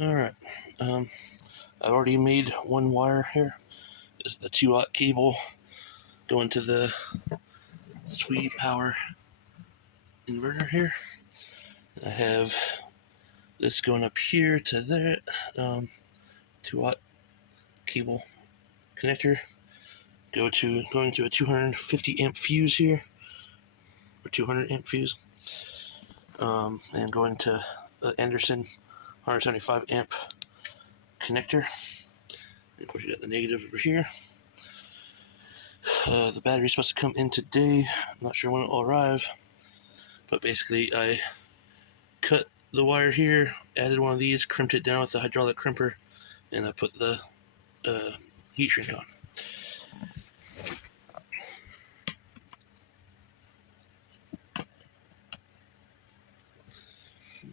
Alright, I've already made one wire here. This is the 2-aught cable going to the Swede power inverter here. I have this going up here to there, 2-aught cable connector. Going to a 250 amp fuse here, or 200 amp fuse, and going to the Anderson 175 amp connector. And of course, you got the negative over here. The battery's supposed to come in today. I'm not sure when it will arrive, but basically I cut the wire here, added one of these, crimped it down with the hydraulic crimper, and I put the heat shrink on.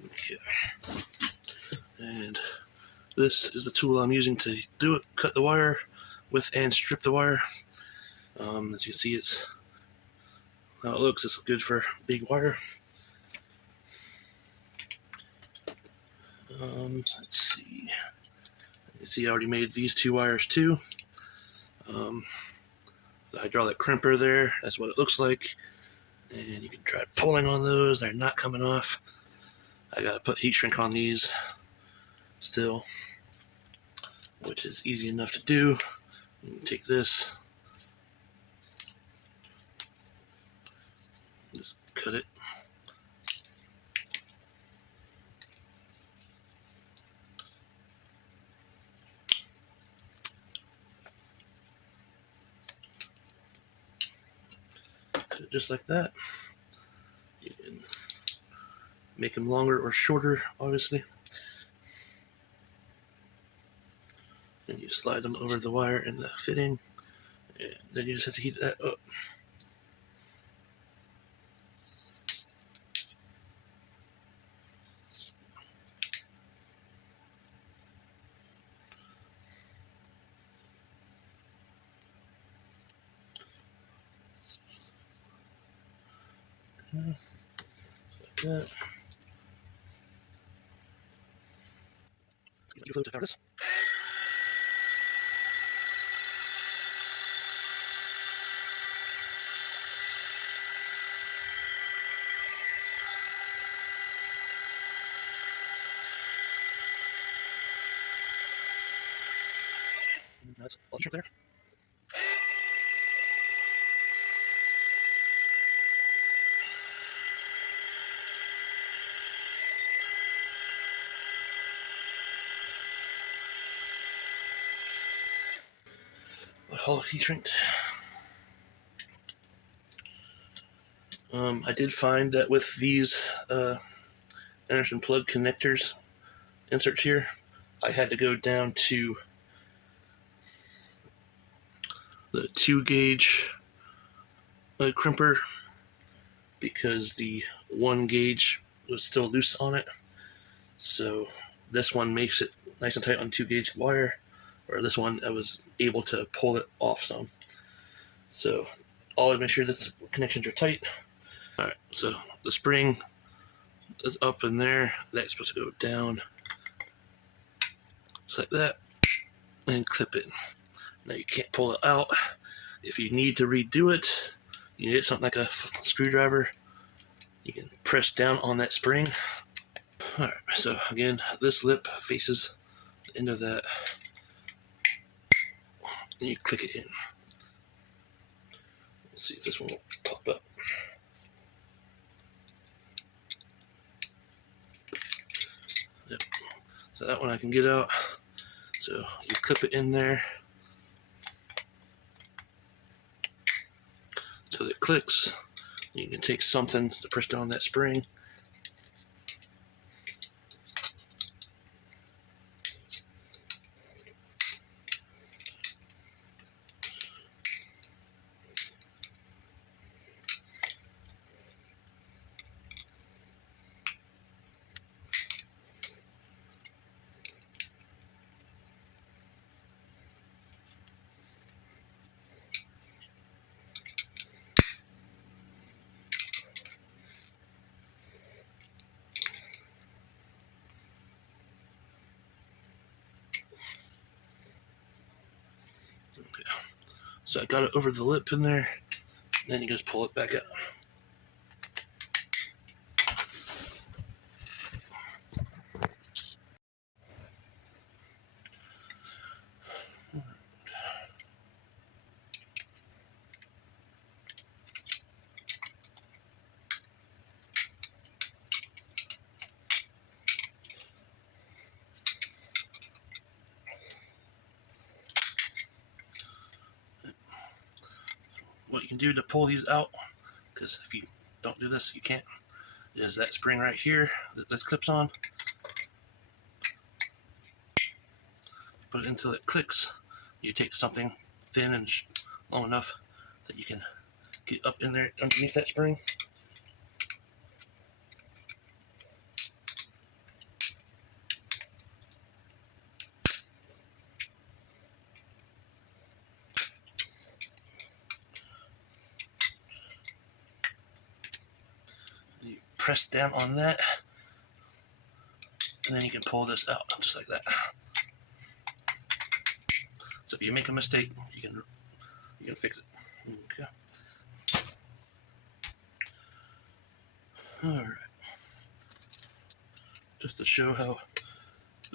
Okay. And this is the tool I'm using to do it, cut the wire with and strip the wire. As you can see, it's how it looks. It's good for big wire. Let's see. You see I already made these 2 wires too. The hydraulic crimper there, that's what it looks like. And you can try pulling on those, they're not coming off. I gotta put heat shrink on these still, which is easy enough to do. You can take this, just cut it. Cut it just like that. You can make them longer or shorter, obviously. And you slide them over the wire in the fitting, and then you just have to heat that up. Like that. You float to power this. And that's all the there. All heat shrinked. I did find that with these Anderson plug connectors inserts here, I had to go down to the 2-gauge crimper because the 1-gauge was still loose on it. So this one makes it nice and tight on 2-gauge wire, or this one I was able to pull it off some. So always make sure that the connections are tight. Alright, so the spring is up in there. That's supposed to go down just like that and clip it. Now you can't pull it out. If you need to redo it, you get something like a screwdriver. You can press down on that spring. Alright, so again, this lip faces the end of that, and you click it in. Let's see if this one will pop up. Yep. So that one I can get out. So you clip it in there until it clicks. You can take something to press down that spring. Okay. So I got it over the lip in there, and then you just pull it back out. What you can do to pull these out, because if you don't do this, you can't, is that spring right here that this clips on. Put it until it clicks. You take something thin and long enough that you can get up in there underneath that spring. You press down on that, and then you can pull this out just like that. So if you make a mistake, you can fix it. Okay. All right. Just to show how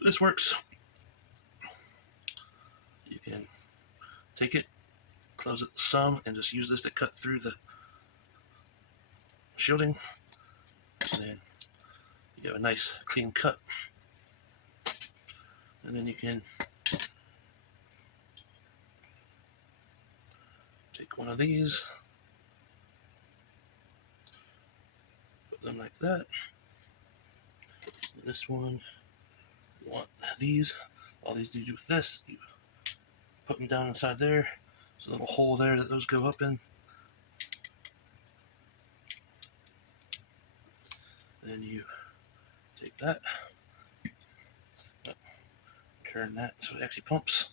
this works, you can take it, close it some, and just use this to cut through the shielding, and then you have a nice clean cut. And then you can take one of these, put them like that. This one, you want these. All these do with this, you put them down inside there. There's a little hole there that those go up in. Then you take that, turn that so it actually pumps.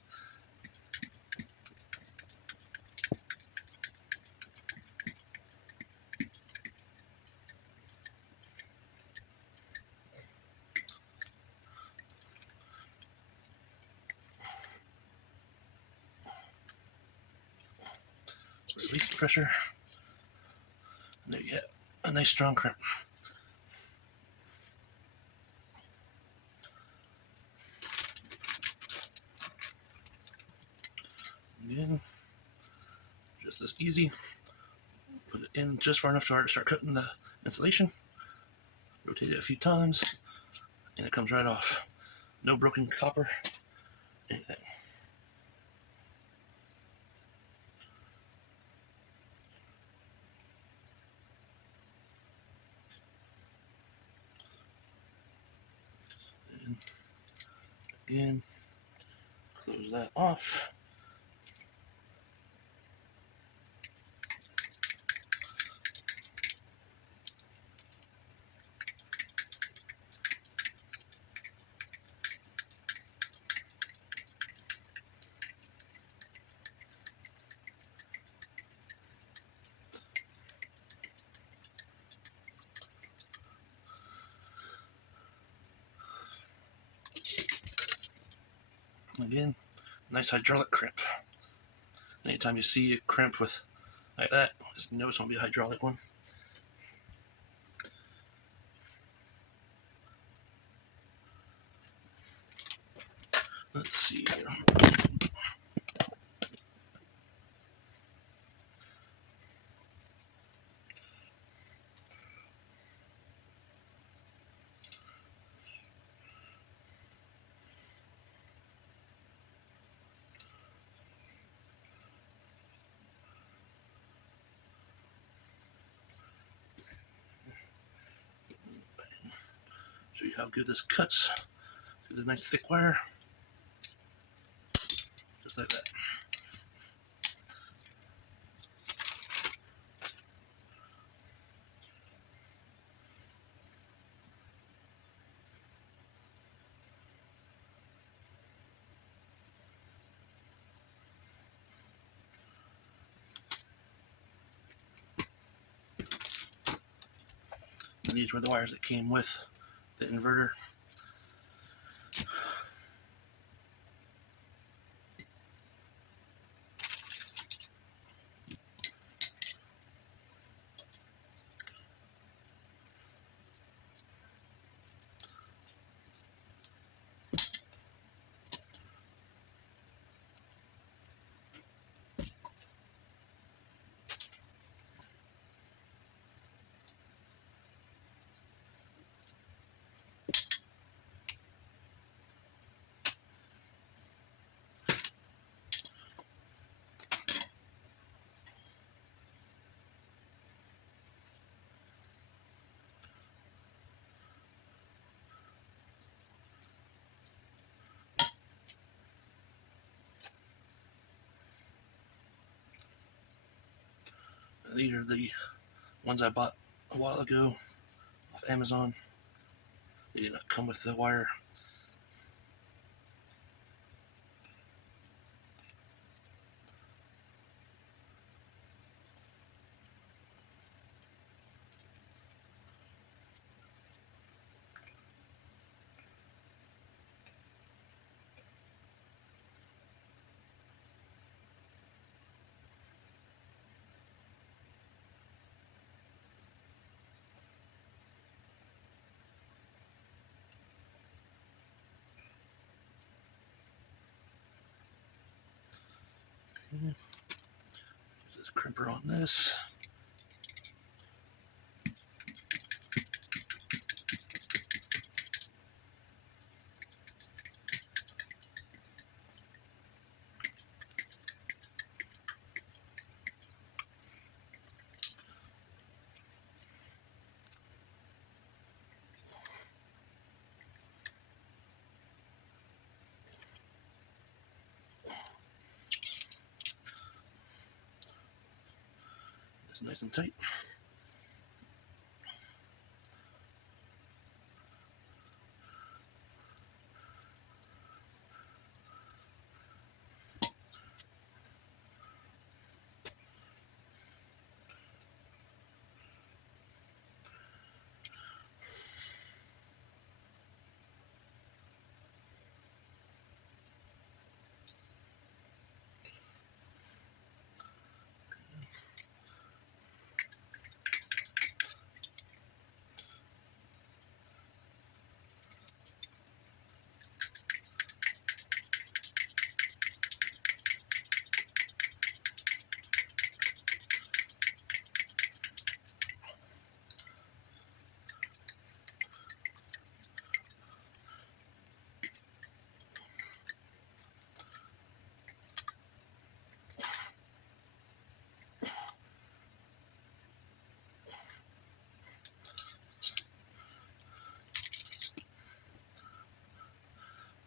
Release the pressure, and there you have a nice strong crimp. Again, just this easy. Put it in just far enough to start cutting the insulation. Rotate it a few times, and it comes right off. No broken copper, anything. And again, close that off. Again, nice hydraulic crimp. Anytime you see a crimp with like that, you know it's going to be a hydraulic one. Let's see here. Show you how good this cuts through the nice thick wire. Just like that. And these were the wires that came with the inverter. These are the ones I bought a while ago off Amazon. They did not come with the wire. Use this crimper on this. It's nice and tight.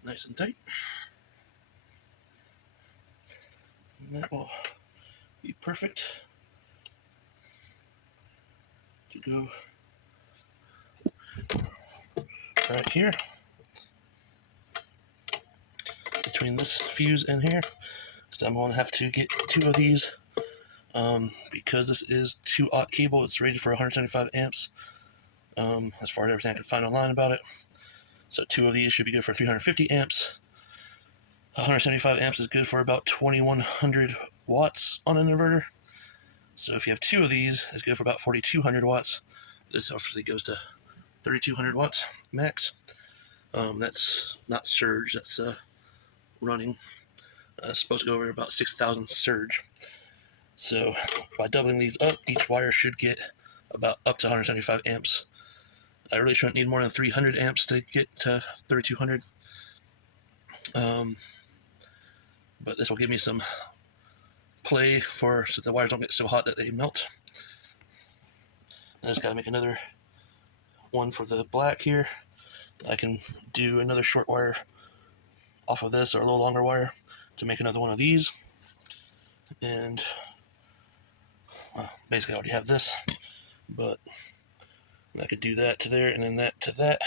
Nice and tight. And that will be perfect to go right here between this fuse and here, because I'm going to have to get two of these because this is 2-aught cable. It's rated for 175 amps as far as everything I can find online about it. So two of these should be good for 350 amps. 175 amps is good for about 2100 watts on an inverter. So if you have two of these, it's good for about 4200 watts. This obviously goes to 3200 watts max. That's not surge, that's running. It's supposed to go over about 6,000 surge. So by doubling these up, each wire should get about up to 175 amps. I really shouldn't need more than 300 amps to get to 3200. But this will give me some play so the wires don't get so hot that they melt. I just gotta make another one for the black here. I can do another short wire off of this, or a little longer wire, to make another one of these. And basically I already have this, but I could do that to there and then that to that,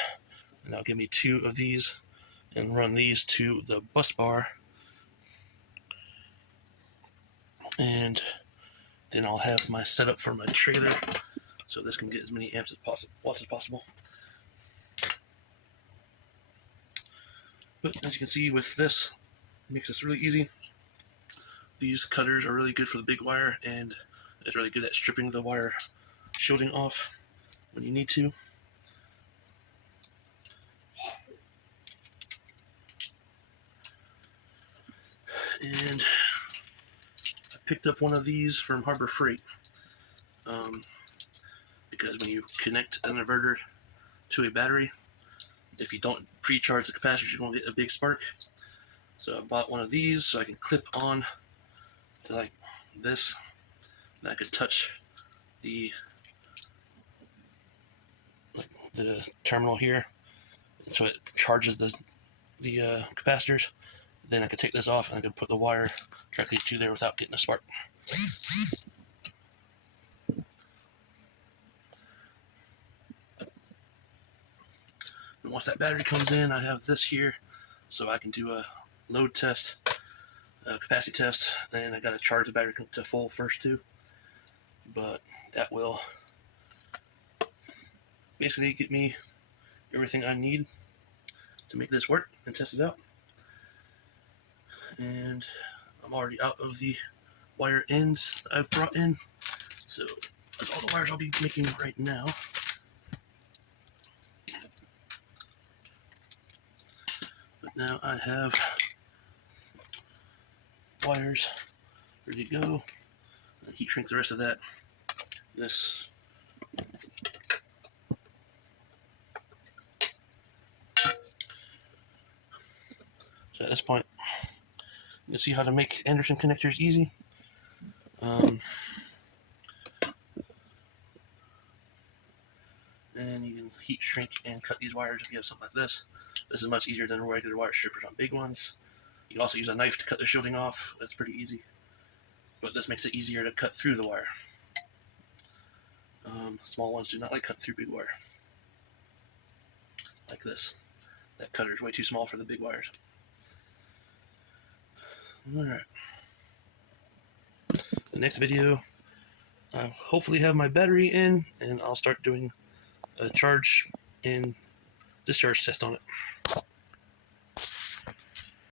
and that'll give me two of these, and run these to the bus bar, and then I'll have my setup for my trailer, so this can get as many amps as possible. But as you can see with this, it makes this really easy. These cutters are really good for the big wire, and it's really good at stripping the wire shielding off when you need to. And I picked up one of these from Harbor Freight because when you connect an inverter to a battery, if you don't pre-charge the capacitors, you're going to get a big spark. So I bought one of these so I can clip on to like this, and I could touch the terminal here, so it charges the capacitors. Then I could take this off and I could put the wire directly to there without getting a spark. once that battery comes in, I have this here, so I can do a load test, a capacity test, and I got to charge the battery to full first too. But that will basically get me everything I need to make this work and test it out. And I'm already out of the wire ends I've brought in, so that's all the wires I'll be making right now. But now I have wires ready to go. I'll heat shrink the rest of that. This so at this point, you can see how to make Anderson connectors easy. And you can heat shrink and cut these wires if you have something like this. This is much easier than regular wire strippers on big ones. You can also use a knife to cut the shielding off. That's pretty easy. But this makes it easier to cut through the wire. Small ones do not like cutting through big wire. Like this. That cutter is way too small for the big wires. Alright. The next video, I'll hopefully have my battery in, and I'll start doing a charge and discharge test on it.